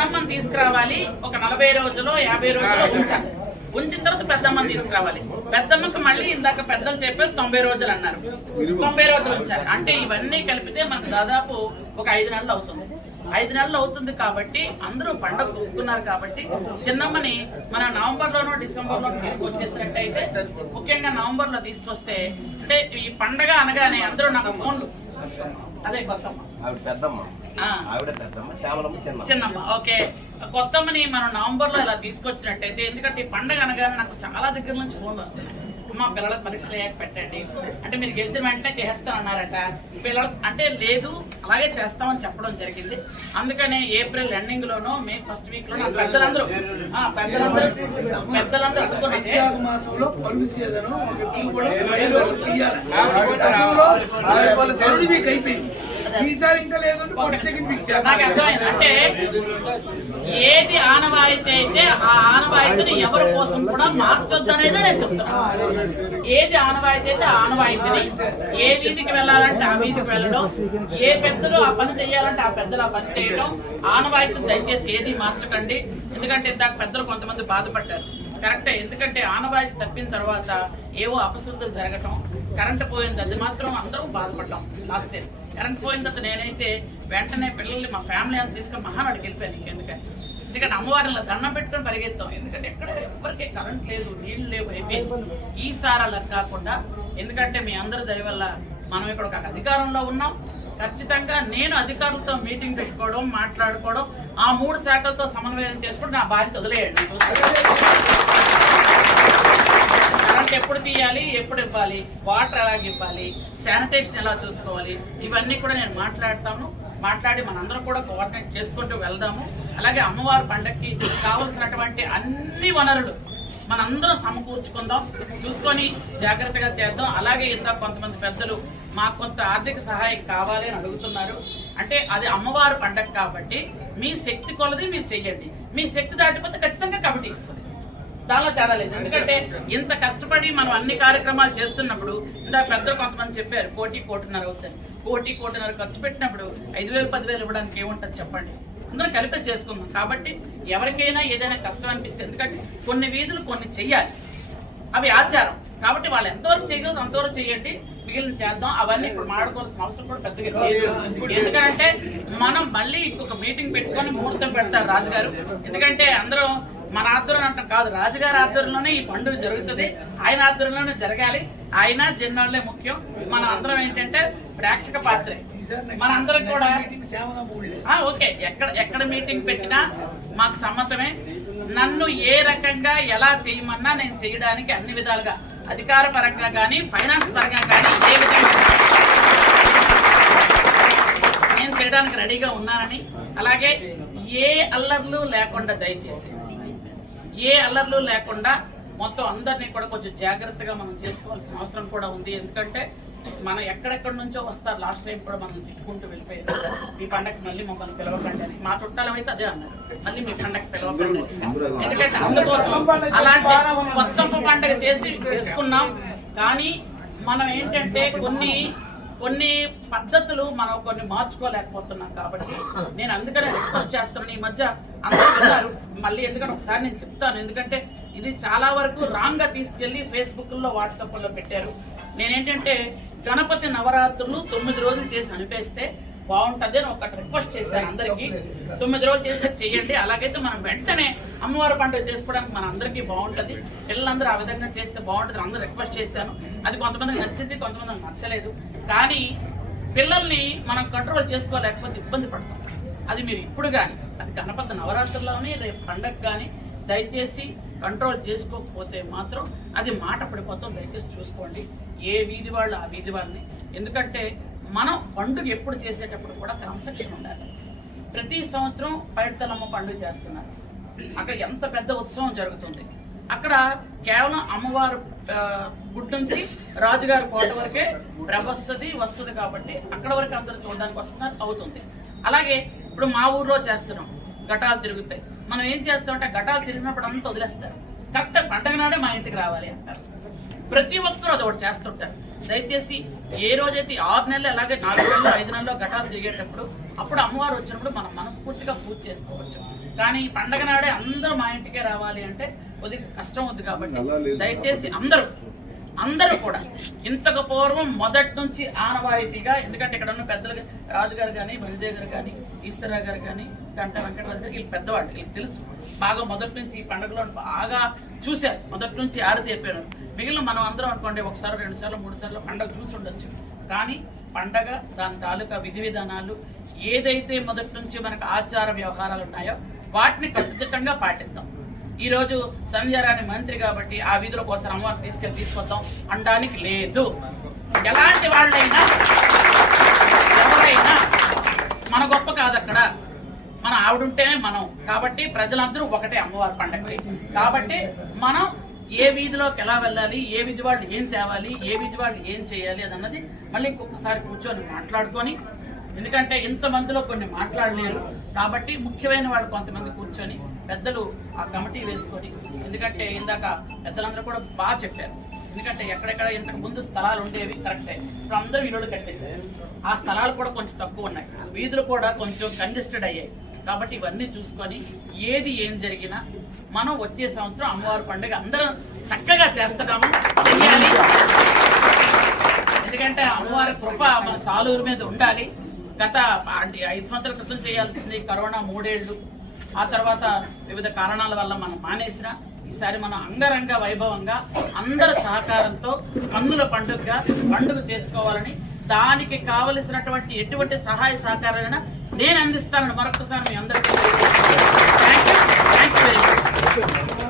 చిన్నమ్మని తీసుకురావాలి, ఒక 40 రోజులు 50 రోజులు ఉంచాలి. ఉంచిన తర్వాత పెద్దమ్మని తీసుకురావాలి. పెద్దమ్మకి మళ్ళీ ఇందాక పెద్దలు చెప్పేది 90 రోజులు అన్నారు. 90 రోజులు ఉంచాలి. అంటే ఇవన్నీ కలిపితే మనకు దాదాపు ఒక 5 నెలలు అవుతుంది. 5 నెలలు అవుతుంది కాబట్టి అందరూ పండుగ ఒప్పుకున్నారు కాబట్టి చిన్నమ్మని మన నవంబర్లోనో డిసెంబర్లోనో తీసుకొచ్చేసినట్టయితే, ముఖ్యంగా నవంబర్లో తీసుకొస్తే అంటే ఈ పండగ అనగానే అందరూ నాకు ఫోన్లు అదే కొత్తమ్మ చిన్నమ్మ ఓకే కొత్తమ్మని మనం నవంబర్ లో ఇలా తీసుకొచ్చినట్టయితే, ఎందుకంటే ఈ పండుగ అనగానే నాకు చాలా దగ్గర నుంచి ఫోన్లు వస్తున్నాయి. మా పిల్లలకు పరీక్షలు అయ్యాక పెట్టండి అంటే మీరు గెలిచిన వెంటనే చేస్తానన్నారట. పిల్లలకు అంటే లేదు అలాగే చేస్తామని చెప్పడం జరిగింది. అందుకనే ఏప్రిల్ ఎండింగ్ లోనో మే ఫస్ట్ వీక్ లోనో పెద్దలందరూ అంటే ఏది ఆనవాయితీ అయితే ఆ ఆనవాయితీని ఎవరి కోసం కూడా మార్చొద్దు అనేది నేను చెప్తున్నాను. ఏది ఆనవాయితీ అయితే ఆ ఆనవాయితీని, ఏ వీధికి వెళ్ళాలంటే ఆ వీధికి వెళ్ళడం, ఏ పెద్దలు ఆ పని చేయాలంటే ఆ పెద్దలు ఆ పని చేయడం, ఆనవాయితీ దయచేసి ఏది మార్చకండి. ఎందుకంటే ఇందాక పెద్దలు కొంతమంది బాధపడ్డారు, కరెక్టే. ఎందుకంటే ఆనవాయితీ తప్పిన తర్వాత ఏవో అపశృద్ధులు జరగటం, కరెంటు పోయింది, అది మాత్రం అందరం బాధపడ్డాం. లాస్ట్ టైం కరెంట్ పోయిన తర్వాత నేనైతే వెంటనే పిల్లల్ని మా ఫ్యామిలీ అంతా తీసుకొని మహానాడికి వెళ్ళిపోయాను. ఎందుకంటే అమ్మవారిలో దండం పెట్టుకొని పరిగెత్తాం. ఎందుకంటే ఎక్కడ ఎవరికే కరెంట్ లేదు, నీళ్లు లేవు, అయిపోయింది. ఈసారి అలా కాకుండా, ఎందుకంటే మీ అందరి దయ వల్ల మనం ఇక్కడ ఒక అధికారంలో ఉన్నాం. ఖచ్చితంగా నేను అధికారులతో మీటింగ్ పెట్టుకోవడం, మాట్లాడుకోవడం, ఆ 3 శాఖలతో సమన్వయం చేసుకుంటే నా బాధ్యత వదిలేయండి. కరెంట్ ఎప్పుడు తీయాలి, ఎప్పుడు ఇవ్వాలి, వాటర్ ఎలాగ ఇవ్వాలి, శానిటేషన్ ఎలా చూసుకోవాలి, ఇవన్నీ కూడా నేను మాట్లాడి మనందరం కూడా కోఆర్డినేట్ చేసుకుంటూ వెళ్దాము. అలాగే అమ్మవారి పండగకి కావలసినటువంటి అన్ని వనరులు మనందరం సమకూర్చుకుందాం, చూసుకొని జాగ్రత్తగా చేద్దాం. అలాగే ఇంత కొంతమంది పెద్దలు మాకు కొంత ఆర్థిక సహాయం కావాలి అని అడుగుతున్నారు. అంటే అది అమ్మవారి పండగ కాబట్టి మీ శక్తి కొలది మీరు చెయ్యండి. మీ శక్తి దాటిపోతే ఖచ్చితంగా కమిటీ ఇస్తుంది, దానిలో తేడా లేదు. ఎందుకంటే ఇంత కష్టపడి మనం అన్ని కార్యక్రమాలు చేస్తున్నప్పుడు ఇందా పెద్దలు కొంతమంది చెప్పారు 1.5 అవుతుంది. 1.5 ఖర్చు పెట్టినప్పుడు 5,000 10,000 ఇవ్వడానికి ఏముంటుంది చెప్పండి. అందరం కలిపి చేసుకుందాం. కాబట్టి ఎవరికైనా ఏదైనా కష్టం అనిపిస్తే, ఎందుకంటే కొన్ని వీధులు కొన్ని చెయ్యాలి, అవి ఆచారం కాబట్టి వాళ్ళు ఎంతవరకు చేయగలరు అంతవరకు చేయండి, మిగిలిన చేద్దాం. అవన్నీ ఇప్పుడు మాట్లాడుకోవాల్సిన అవసరం కూడా పెద్దగా లేదు. ఎందుకంటే మనం మళ్ళీ ఇంకొక మీటింగ్ పెట్టుకొని ముహూర్తం పెడతారు రాజుగారు. ఎందుకంటే అందరూ మన ఆధ్వర్యం అంటాం కాదు, రాజుగారి ఆధ్వర్యంలోనే ఈ పండుగ జరుగుతుంది, ఆయన ఆధ్వర్యంలోనే జరగాలి. ఆయన జనాలే ముఖ్యం. మన అందరం ఏంటంటే ప్రేక్షక పాత్రే. మనందరం కూడా ఓకే ఎక్కడ మీటింగ్ పెట్టినా మాకు సమ్మతమే. నన్ను ఏ రకంగా ఎలా చేయమన్నా నేను చేయడానికి అన్ని విధాలుగా, అధికార పరంగా కానీ ఫైనాన్స్ పరంగా కానీ ఏ విధంగా నేను చేయడానికి రెడీగా ఉన్నానని, అలాగే ఏ అల్లర్లు లేకుండా, దయచేసి ఏ అల్లర్లు లేకుండా మొత్తం అందరినీ కూడా కొంచెం జాగ్రత్తగా మనం చేసుకోవాల్సిన అవసరం కూడా ఉంది. ఎందుకంటే మనం ఎక్కడెక్కడి నుంచో వస్తారు. లాస్ట్ టైం కూడా మనం తిట్టుకుంటూ వెళ్ళిపోయారు, మీ పండగకి మళ్ళీ మమ్మల్ని పిలవకండి అని. మా చుట్టాలం అయితే అదే అన్నారు, మళ్ళీ మీ పండగకి పిలవకండి. ఎందుకంటే అందుకోసం అలాంటి కొత్త పండగ చేసుకున్నాం. కానీ మనం ఏంటంటే కొన్ని పద్ధతులు మనం కొన్ని మార్చుకోలేకపోతున్నాం. కాబట్టి నేను అందుకనే రిక్వెస్ట్ చేస్తున్నాను. ఈ మధ్య అందరూ విన్నారు, మళ్ళీ ఎందుకంటే ఒకసారి నేను చెప్తాను. ఎందుకంటే ఇది చాలా వరకు రాంగ్ గా తీసుకెళ్లి ఫేస్బుక్ లో వాట్సాప్ లో పెట్టారు. నేనేంటంటే గణపతి నవరాత్రులు 9 రోజులు చేసి అనిపేస్తే బాగుంటది అని ఒకటి రిక్వెస్ట్ చేశాను అందరికి. 9 రోజులు చేస్తే చెయ్యండి. అలాగైతే మనం వెంటనే అమ్మవారి పండుగ చేసుకోవడానికి మన అందరికీ బాగుంటది. పిల్లలందరూ ఆ విధంగా చేస్తే బాగుంటుంది అందరూ రిక్వెస్ట్ చేశాను. అది కొంతమందికి నచ్చింది, కొంతమందికి నచ్చలేదు. కానీ పిల్లల్ని మనం కంట్రోల్ చేసుకోలేకపోతే ఇబ్బంది పడతాం. అది మీరు ఇప్పుడు కానీ, అది గణపతి నవరాత్రుల్లోని రేపు పండగ కానీ దయచేసి కంట్రోల్ చేసుకోకపోతే మాత్రం అది మాట పడిపోతాం. దయచేసి చూసుకోండి, ఏ వీధి వాళ్ళు ఆ వీధి వాళ్ళని. ఎందుకంటే మనం పండుగ ఎప్పుడు చేసేటప్పుడు కూడా క్రమశిక్షణ ఉండాలి. ప్రతి సంవత్సరం పైడితల్లమ్మ పండుగ చేస్తున్నారు, అక్కడ ఎంత పెద్ద ఉత్సవం జరుగుతుంది. అక్కడ కేవలం అమ్మవారు గుడి నుంచి రాజుగారి కోట వరకే ప్రభ వస్తుంది కాబట్టి అక్కడ వరకు అందరూ చూడడానికి వస్తున్నారు, అవుతుంది. అలాగే ఇప్పుడు మా ఊర్లో చేస్తున్నాం, ఘటాలు తిరుగుతాయి. మనం ఏం చేస్తామంటే ఘటాలు తిరిగినప్పుడు అంతా వదిలేస్తారు. కరెక్ట్ పండగ నాడే మా ఇంటికి రావాలి అంటారు. ప్రతి ఒక్కరూ అది ఒకటి చేస్తుంటారు. దయచేసి ఏ రోజైతే 6 నెలలు అలాగే 4 నెలలు 5 నెలల్లో ఘటాలు తిరిగేటప్పుడు అప్పుడు అమ్మవారు వచ్చినప్పుడు మనం మనస్ఫూర్తిగా పూజ చేసుకోవచ్చు. కానీ ఈ పండగ నాడే అందరూ మా ఇంటికే రావాలి అంటే కొద్దిగా కష్టం ఉంది. కాబట్టి దయచేసి అందరూ కూడా ఇంతకు పూర్వం మొదటి నుంచి ఆనవాయితీగా, ఎందుకంటే ఇక్కడ ఉన్న పెద్దలు రాజుగారు కానీ, బలిదేవ్ గారు కానీ, ఈశ్వర గారు కానీ, గంట వెంకటరాజు గారు, వీళ్ళు పెద్దవాళ్ళు, వీళ్ళకి తెలుసు బాగా మొదటి నుంచి ఈ పండుగలో బాగా చూశారు, మొదటి నుంచి ఆరతి చెప్పారు. మిగిలిన మనం అందరం అనుకోండి ఒకసారి 2 సార్లు 3 సార్లు పండుగ చూసి ఉండొచ్చు. కానీ పండగ దాని తాలూకా విధి విధానాలు ఏదైతే మొదటి నుంచి మనకు ఆచార వ్యవహారాలు ఉన్నాయో వాటిని కట్టుదిట్టంగా పాటిద్దాం. ఈ రోజు సంధ్యారాణి మంత్రి కాబట్టి ఆ వీధిలో కోసం అమ్మవారిని తీసుకొద్దాం అనడానికి లేదు. ఎలాంటి వాళ్ళైనా ఎవరైనా మన గొప్ప కాదు, అక్కడ మన ఆవిడుంటేనే మనం. కాబట్టి ప్రజలందరూ ఒకటే అమ్మవారి పండగ. కాబట్టి మనం ఏ వీధిలోకి ఎలా వెళ్ళాలి, ఏ వీధి వాళ్ళు ఏం తేవాలి, ఏ వీధి వాళ్ళు ఏం చేయాలి అన్నది మళ్ళీ ఇంకొకసారి కూర్చొని మాట్లాడుకొని, ఎందుకంటే ఇంతమందిలో కొన్ని మాట్లాడలేరు కాబట్టి ముఖ్యమైన వాళ్ళు కొంతమంది కూర్చొని పెద్దలు ఆ కమిటీ వేసుకొని, ఎందుకంటే ఇందాక పెద్దలందరూ కూడా బాగా చెప్పారు. ఎందుకంటే ఎక్కడెక్కడ ఇంతకు ముందు స్థలాలు ఉండేవి కరెక్టే, ఇప్పుడు అందరూ ఇల్లులు కట్టేశారు. ఆ స్థలాలు కూడా కొంచెం తక్కువ ఉన్నాయి, వీధులు కూడా కొంచెం కంజెస్టెడ్ అయ్యాయి. కాబట్టి ఇవన్నీ చూసుకొని ఏది ఏం జరిగినా మనం వచ్చే సంవత్సరం అమ్మవారి పండుగ అందరం చక్కగా చేస్తున్నాము, చెయ్యాలి. ఎందుకంటే అమ్మవారి కృప మన సాలూరు మీద ఉండాలి. గత 5 సంవత్సరాల క్రితం చేయాల్సింది కరోనా 3 ఏళ్లు, ఆ తర్వాత వివిధ కారణాల వల్ల మనం మానేసిన. ఈసారి మనం అంగరంగ వైభవంగా అందరి సహకారంతో కన్నుల పండుగ చేసుకోవాలని, దానికి కావలసినటువంటి ఎటువంటి సహాయ సహకారాలైనా నేను అందిస్తానని మరొకసారి మీ అందరికీ థ్యాంక్ యూ వెరీ మచ్.